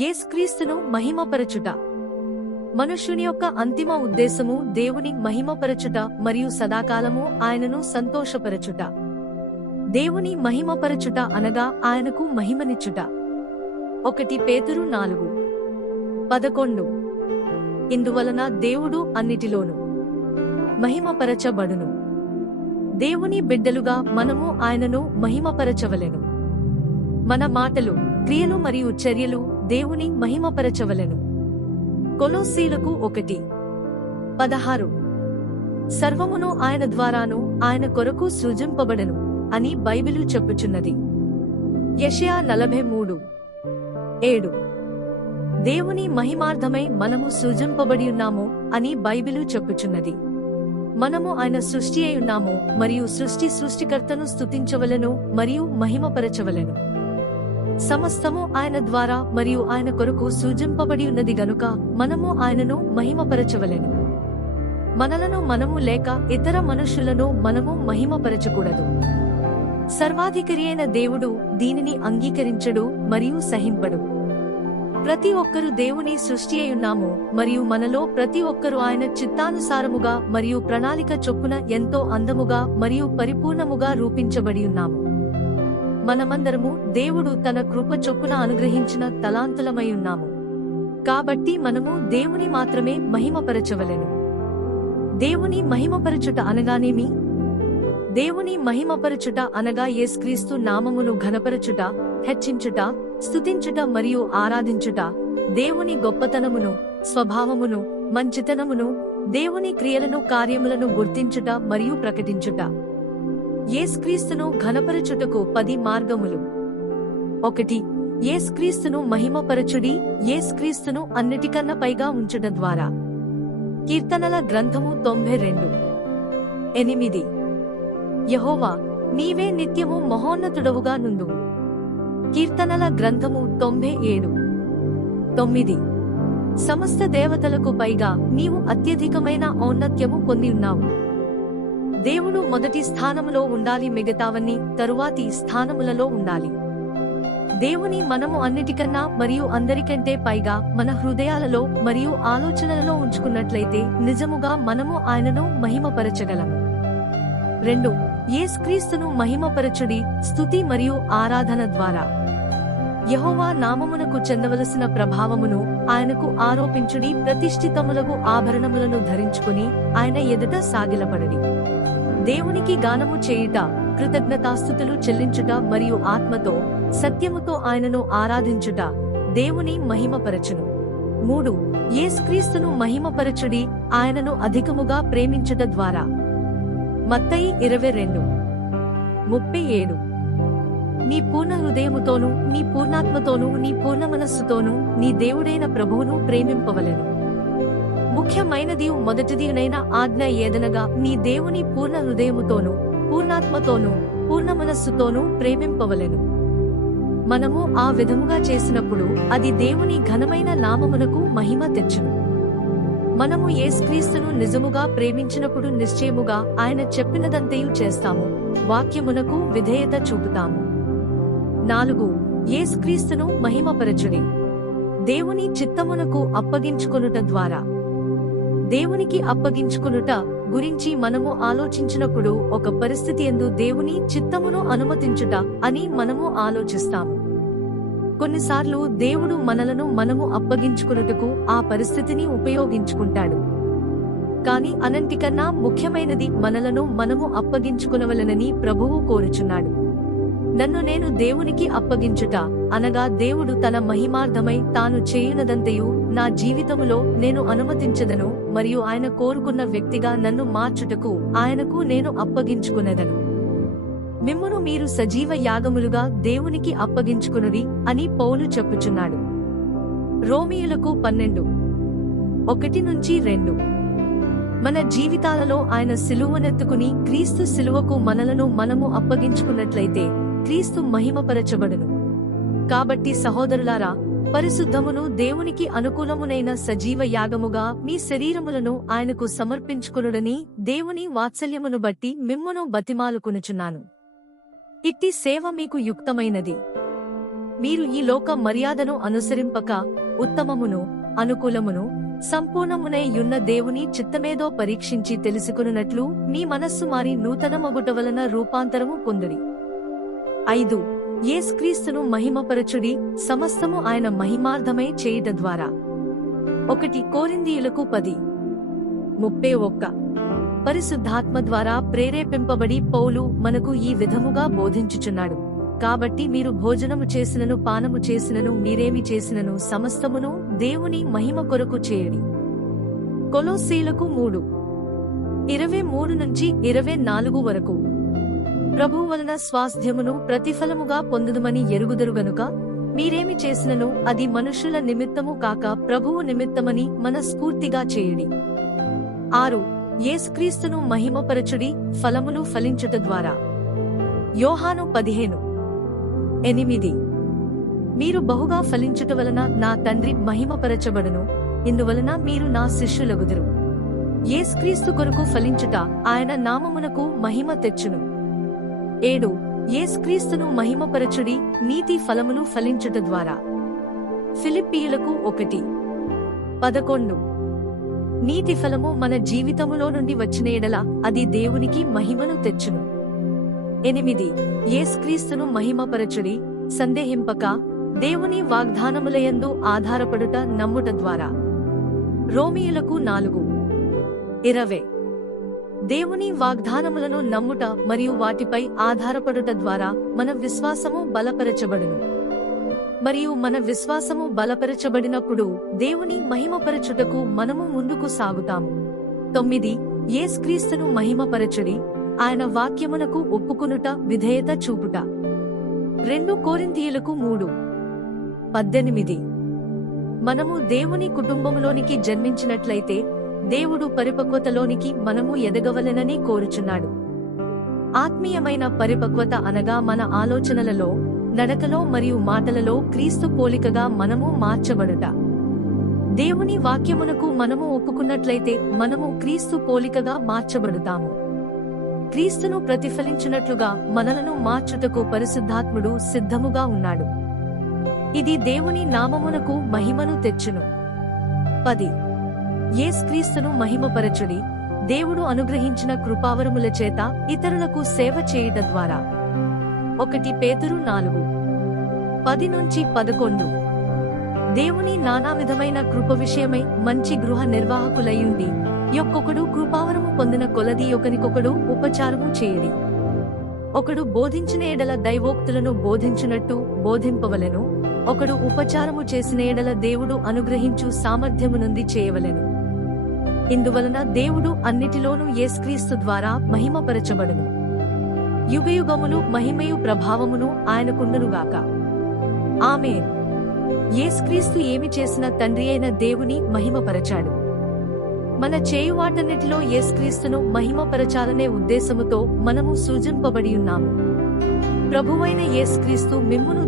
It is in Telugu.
యేసుక్రీస్తును మహిమపరచుట. మనుష్యుని యొక్క అంతిమ ఉద్దేశము దేవుని మహిమపరచుట మరియు సదాకాలము ఆయనను సంతోషపరచుట. దేవుని మహిమపరచుట అనగా ఆయనకు మహిమనిచ్చుట. 1 పేతురు 4:11. ఇందువలన దేవుడు అన్నిటిలోనూ మహిమపరచబడును. దేవుని బిడ్డలుగా మనము ఆయనను మహిమపరచవలెను. మన మాటలు, క్రియలు మరియు చర్యలు దేవుని మహిమపరచవలెను. కొలొస్సీయులకు 1:16. సర్వమును ఆయన ద్వారాను ఆయన కొరకు సృజింపబడెను అని బైబిలు చెప్పుచున్నది. యెషయా 43:7. దేవుని మహిమార్థమై మనము సృజింపబడియున్నాము అని బైబిలు చెప్పుచున్నది. మనము ఆయన సృష్టి అయి ఉన్నాము మరియు సృష్టికర్తను స్తుతించవలెను మరియు మహిమపరచవలెను. సమస్తము ఆయన ద్వారా మరియు ఆయన కొరకు సృజింపబడి ఉన్నది గనుక మనము ఆయనను మహిమపరచవలెను. మనలను మనము లేక ఇతర మనుష్యులను మనము మహిమపరచకూడదు. సర్వాధికారి అయిన దేవుడు దీనిని అంగీకరించడు మరియు సహింపడు. ప్రతి ఒక్కరు దేవుని సృష్టి అయి ఉన్నాము మరియు మనలో ప్రతి ఒక్కరు ఆయన చిత్తానుసారముగా మరియు ప్రణాళిక చొప్పున ఎంతో అందముగా మరియు పరిపూర్ణముగా రూపించబడి ఉన్నాము. మనమందరము దేవుడు తన కృప చొప్పున అనుగ్రహించిన తలాంతులమై ఉన్నాము. కాబట్టి మనము దేవుని మాత్రమే మహిమపరచవలెను. దేవుని మహిమపరచుట అనగానేమి? దేవుని మహిమపరచుట అనగా యేసుక్రీస్తు నామమును ఘనపరచుట, హెచ్చించుట, స్తుతించుట మరియు ఆరాధించుట, దేవుని గొప్పతనమును, స్వభావమును, మంచితనమును, దేవుని క్రియలను కార్యములను గుర్తించుట మరియు ప్రకటించుట. యేసుక్రీస్తును ఘనపరచుటకు 10 మార్గములు. 1. యేసుక్రీస్తును మహిమపరచుడి. యేసుక్రీస్తును అన్నిటికన్నా పైగా ఉంచుట ద్వారా. కీర్తనల గ్రంథము 92:8. యెహోవా, నీవే నిత్యము మహోన్నతుడవుగా నుండుము. కీర్తనల గ్రంథము 97:9. సమస్త దేవతలకు పైగా నీవు అత్యధికమైన ఔన్నత్యము పొంది ఉన్నావు. దేవుడు మొదటి స్థానములో ఉండాలి, మిగతావన్నీ తరువాతి స్థానములలో ఉండాలి. దేవుని మనము అన్నిటికన్నా మరియు అందరికంటే పైగా మన హృదయాలలో మరియు ఆలోచనలలో ఉంచుకున్నట్లయితే నిజముగా మనము ఆయనను మహిమపరచగలము. 2. యేసుక్రీస్తును మహిమపరచుడి. స్తుతి మరియు ఆరాధన ద్వారా. యెహోవా నామమునకు చెందవలసిన ప్రభావమును ఆయనకు ఆరోపించుడి. ప్రతిష్ఠితములకు ఆభరణములను ధరించుకుని ఆయన ఎదుట సాగిలపడడి. దేవునికి గానము చేయుట, కృతజ్ఞతాస్తుతులు చెల్లించుట మరియు ఆత్మతో సత్యముతో ఆయనను ఆరాధించుట దేవుని మహిమపరచును. 3. యేసుక్రీస్తును మహిమపరచుడి. ఆయనను అధికముగా ప్రేమించుట ద్వారా. మత్తయి 22:37. నీ పూర్ణ హృదయముతోనూ, నీ పూర్ణాత్మతోనూ, నీ పూర్ణ మనస్సుతోనూ నీ దేవుడైన ప్రభువును ప్రేమింపవలెను. ముఖ్యమైనది మొదటిదినైన ఆజ్ఞ ఏదనగా నీ దేవుని పూర్ణ హృదయముతోనూ, పూర్ణాత్మతోనూ, పూర్ణ మనస్సుతోనూ ప్రేమింపవలెను. మనము ఆ విధముగా చేసినప్పుడు అది దేవుని ఘనమైన నామమునకు మహిమ తెచ్చును. మనము యేసుక్రీస్తును నిజముగా ప్రేమించినప్పుడు నిశ్చయముగా ఆయన చెప్పినదంతయు చేస్తాము, వాక్యమునకు విధేయత చూపుతాము. 4. యేసుక్రీస్తును మహిమపరచుడి. దేవుని చిత్తమునకు అప్పగించుకొనుట ద్వారా. దేవునికి అప్పగించుకొనుట గురించి మనము ఆలోచించినప్పుడు ఒక పరిస్థితి యందు దేవుని చిత్తమును అనుమతించుట అని మనము ఆలోచిస్తాము. కొన్నిసార్లు దేవుడు మనలను మనము అప్పగించుకొనుటకు ఆ పరిస్థితిని ఉపయోగించుకుంటాడు. కాని అన్నింటికన్నా ముఖ్యమైనది మనలను మనము అప్పగించుకొనవలెనని ప్రభువు కోరుచున్నాడు. నన్ను నేను దేవునికి అప్పగించుట అనగా దేవుడు తన మహిమార్థమై తాను చేయునదంతయు నా జీవితములో నేను అనుమతించదను మరియు ఆయన కోరుకున్న వ్యక్తిగా నన్ను మార్చుటకు ఆయనకు నేను అప్పగించుకునేదను. మిమ్మును మీరు సజీవ యాగములుగా దేవునికి అప్పగించుకునుడి అని పౌలు చెప్పుచున్నాడు. రోమీయులకు 12:1-2. మన జీవితాలలో ఆయన సిలువనెత్తుకుని క్రీస్తు సిలువకు మనలను మనము అప్పగించుకున్నట్లయితే క్రీస్తు మహిమపరచబడును. కాబట్టి సహోదరులారా, పరిశుద్ధమును దేవునికి అనుకూలమునైన సజీవ యాగముగా మీ శరీరములను ఆయనకు సమర్పించుకొనుడని దేవుని వాత్సల్యమును బట్టి మిమ్మును బతిమాలుకొనుచున్నాను. ఇట్టి సేవ మీకు యుక్తమైనది. మీరు ఈ లోక మర్యాదను అనుసరింపక ఉత్తమమును అనుకూలమును సంపూర్ణమునై యున్న దేవుని చిత్తమేదో పరీక్షించి తెలుసుకొనున్నట్లు మీ మనస్సు మారి నూతనమగుట వలన రూపాంతరము పొందుడి. 5. యేసుక్రీస్తును మహిమపరచుడి, సమస్తము ఆయన మహిమార్థమై చేయుట ద్వారా. 1 కొరింథీయులకు 10:31. పరిశుద్ధాత్మ ద్వారా ప్రేరేపింపబడి పౌలు మనకు ఈ విధముగా బోధించుచున్నాడు. కాబట్టి మీరు భోజనము చేసినను పానము చేసినను మీరేమి చేసినను సమస్తమును దేవుని మహిమ కొరకు చేయుడి. కొలొస్సీయులకు 3:23-24 వరకు. ప్రభువు వలన స్వాస్థ్యమును ప్రతిఫలముగా పొందుదుమని ఎరుగుదురు గనుక మీరేమి చేసినను అది మనుషుల నిమిత్తము కాక ప్రభువు నిమిత్తమని మనస్ఫూర్తిగా చేయుడి. 6. యేసుక్రీస్తును మహిమపరచుడి, ఫలములు ఫలించుట ద్వారా. యోహాను 15:8. మీరు బహుగా ఫలించుట వలన నా తండ్రి మహిమపరచబడును, ఇందువలన మీరు నా శిష్యులగుదురు. యేసుక్రీస్తు కొరకు ఫలించుట ఆయన నామమునకు మహిమ తెచ్చును. 7. యేసుక్రీస్తును మహిమపరచుడి, నీతి ఫలములు ఫలించుట ద్వారా. ఫిలిప్పీయులకు 1:11. నీతి ఫలము మన జీవితములో నుండి వచ్చిన ఎడల అది దేవునికి మహిమను తెచ్చును. 8. యేసుక్రీస్తును మహిమపరచుడి, సందేహింపక దేవుని వాగ్దానములయందు ఆధారపడుట నమ్ముట ద్వారా. రోమీయులకు 4:20. దేవుని వాగ్దానములను నమ్ముట మరియు వాటిపై ఆధారపడుట ద్వారా మన విశ్వాసము బలపరచబడును. మరియు మన విశ్వాసము బలపరచబడినప్పుడు దేవుని మహిమపరచుటకు మనము ముందుకు సాగుతాము. 9. యేసుక్రీస్తును మహిమపరచుడి, ఆయన వాక్యమునకు ఒప్పుకొనుట, విధేయత చూపుట. 2 కొరింథీయులకు 3:18. మనము దేవుని కుటుంబములోనికి జన్మించినట్లయితే దేవుడు పరిపక్వతలోనికి మనము ఎదగవలెనని కోరుచున్నాడు. ఆత్మీయమైన పరిపక్వత అనగా మన ఆలోచనలలో, నడకలో మరియు మాటలలో క్రీస్తు పోలికగా మనము మార్చబడుట. దేవుని వాక్యమునకు మనము ఒప్పుకున్నట్లయితే మనము క్రీస్తు పోలికగా మార్చబడుతాము. క్రీస్తును ప్రతిఫలించునట్లుగా మనలను మార్చుటకు పరిశుద్ధాత్ముడు సిద్ధముగా ఉన్నాడు. ఇది దేవుని నామమునకు మహిమను తెచ్చును. 10. యేసుక్రీస్తును మహిమపరచుడి, దేవుడు అనుగ్రహించిన కృపావరముల చేత ఇతరులకు సేవ చేయుట ద్వారా. 1 పేతురు 4:10-11. దేవుని నానావిధమైన కృప విషయమై మంచి గృహ నిర్వాహకులయుండి యొక్కొకడు కృపావరము పొందిన కొలది ఒకనికొకడు ఉపచారము చేయుడి. ఒకడు బోధించిన ఎడల దైవోక్తులను బోధించునట్టు బోధింపవలెను, ఒకడు ఉపచారము చేసిన ఎడల దేవుడు అనుగ్రహించు సామర్థ్యమునుంది చేయవలెను. ఇందువలన దేవుడు అన్నిటిలోనూ యేసుక్రీస్తు ద్వారా మహిమపరచబడును. యుగయుగములు మహిమయు ప్రభావమును ఆయనకుండునుగాక. ఆమేన్. యేసుక్రీస్తు ఏమి చేసిన తండ్రి అయిన దేవుని మహిమపరచాడు. మన చేయువాటన్నిటిలో యేసుక్రీస్తును మహిమపరచాలనే ఉద్దేశముతో మనము సృజింపబడియున్నాము. ప్రభువైన యేసుక్రీస్తు మిమ్మును